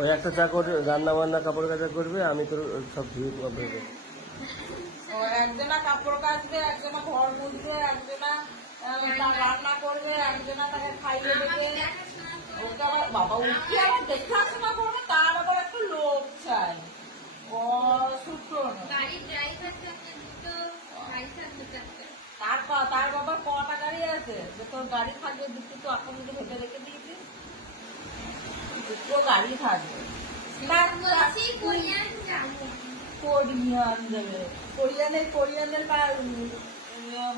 ওই একটা চাকর রান্না বান্না কাপড় কাচা করবে, আমি তোর সব ধুয়ে দেবো। একজনা কাপড় কাচবে, একজনা ঘর মুছবে, একজনা রান্না করবে, একজনা তাকে খাইয়ে দেবে। ওকে আবার বাবা উঠে আবার দেখাশোনা করবে, তার আবার একটু লোক চাই। তার বাবার কটা গাড়ি আছে যে তোর গাড়ি থাকবে? দুটো তো এখন যদি ভেবে রেখে দিয়েছিস, দুটো গাড়ি থাকবে। কোরিয়ান যাবে, কোরিয়ানের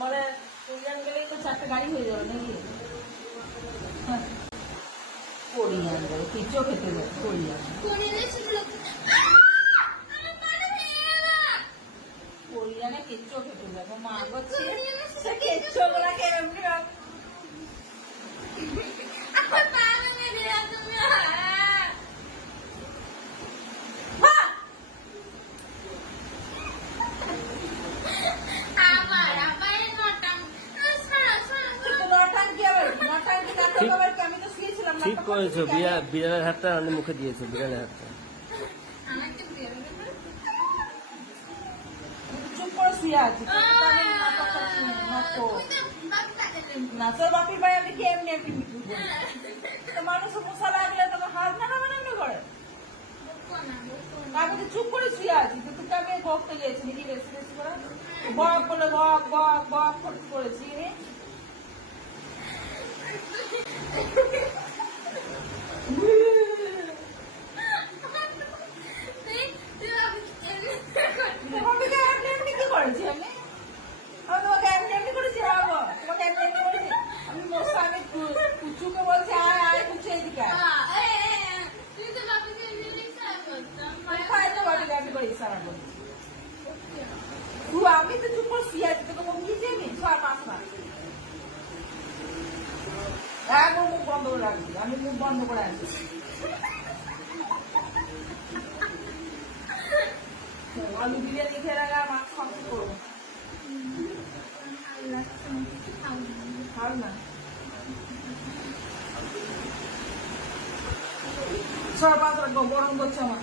মানে কোরিয়ান গেলেই তো 4টে গাড়ি হয়ে যাবে নাকি? কোরিয়ান যাবে, পিচও খেতে যাবে কোরিয়ান। কোরিয়ানে কেঁচো খেতে যাবে, মা করছে সে কেঁচো গুলাকে এমনি ঠিক করেছো, বিড়ালের হাতটা আমি মুখে দিয়েছো, বিড়ালের হাতটা। চুপ করে শুয়ে আছি, নাচের বাপির ভাই আমি কি এমনি এমনি মানুষ মশা লাগলে তোমার হাত না খাবে এমনি করে? আমি তো চুপ করে শুয়ে আছি, তো তোকে আমি ভক্তে গিয়েছি নাকি বেশি বেশি করে বক বলে বক বক বক করেছি। আমি তো চুপ করে শুয়ে আছি, তোকে বমিয়েছি আমি 6-5 মাস। একদম মুখ বন্ধ করে রাখবি, আমি মুখ বন্ধ করে আছি। আলু বিরিয়ানি খেয়ে রাখা, মাছ খাওয়া করবো খাও না। 6-5 রাখবো, গরম করছে আমার।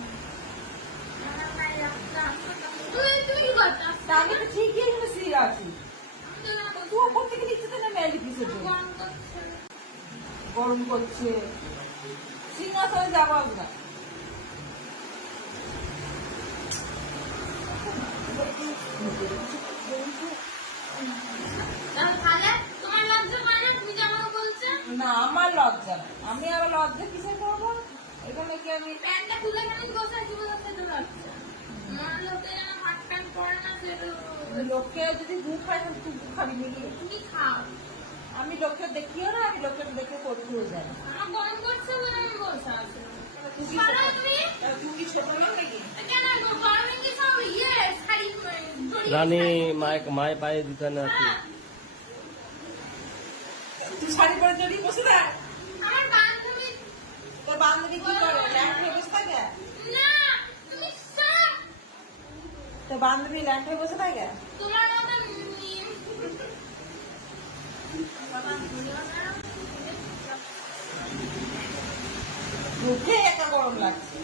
আমি তো ঠিকই এখানে শুয়ে আছি, তুই ওপর থেকে নিচে তো নেমে এলি কিসের জন্য? গরম করছে, সিংহাসনে যাবো আমরা। না আমার লজ্জা না, আমি আবার লজ্জা কিসে করবো? এখানে কি আমি প্যান্টটা খুলে লোককে যদি দু খাই তুই দু খাবি নাকি? তুমি খাও, আমি লোককে দেখিও না, আমি লোককে দেখে করতেও যাই। রানী মায়ের পায়ে দিতে না, তুই শাড়ি পরে জড়িয়ে বসে থাক। তোর বান্ধবী কি করে? ল্যান্ড হয়ে বসে থাকে? তোর বান্ধবী ল্যান্ড হয়ে বসে থাকে? মুখে একটা গরম লাগছে,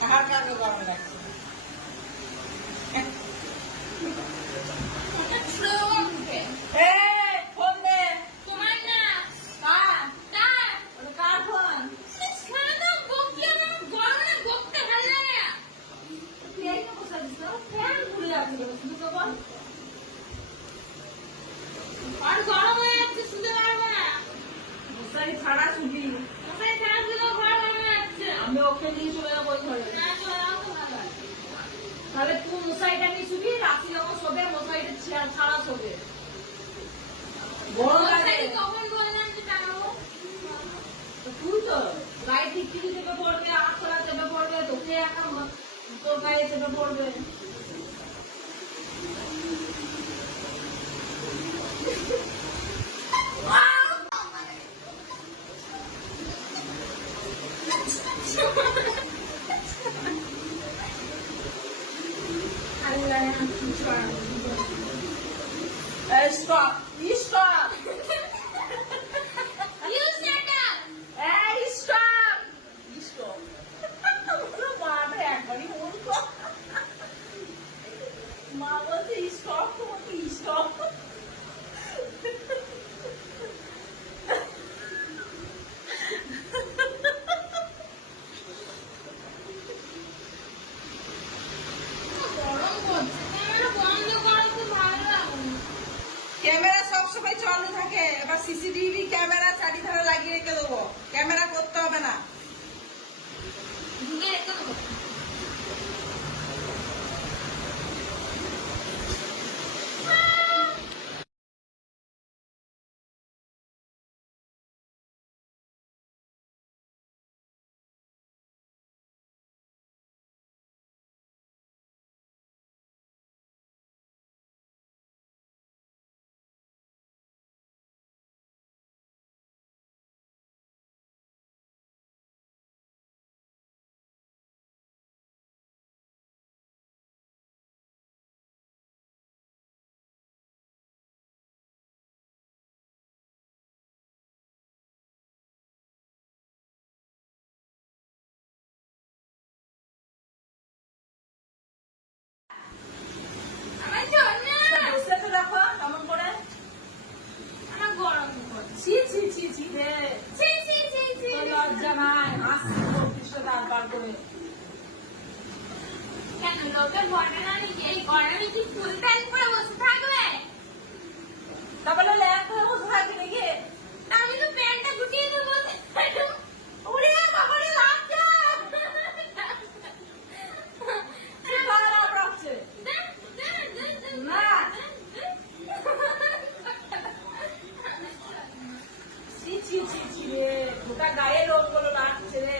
কার কাকে গরম লাগছে? ফোন দে। তোমার না কার ফোন? আর গরম হয়ে যাচ্ছে, শুতে পারবো না। মশারি ছাড়া শুবি? মশারি ছাড়া শুলেও ঘর গরম হয়ে যাচ্ছে। আমি ওকে নিয়ে চলে যাবো ওই ঘরে। তাহলে তুই মশারিটা নিয়ে শুবি, রাত্রি যখন শোবে মশারিটা ছাড়া শোবে। গরম লাগে কখন বললাম যে টানাবো? তুই তো গায়ে টিকটিকি চেপে পড়বে, আটখোলা চেপে পড়বে, তোকে একা তোর গায়ে চেপে পড়বে। Stop! You stop! You shut up! Hey, stop! You stop! বার করে। কেন লোকে বলে না যে এই গরমে কি ফুল প্যান্ট পরে বসে থাকবে? তারপরে ল্যাপ হয়ে বসে থাকবে নাকি? আমি তো প্যান্টটা গুটিয়ে দেবো। ওরে বাবা রে লাগছে। কি খারাপ লাগছে। না। ছি ছি ছি ছি রে, গোটা গায়ে লোকগুলো লাগছে রে।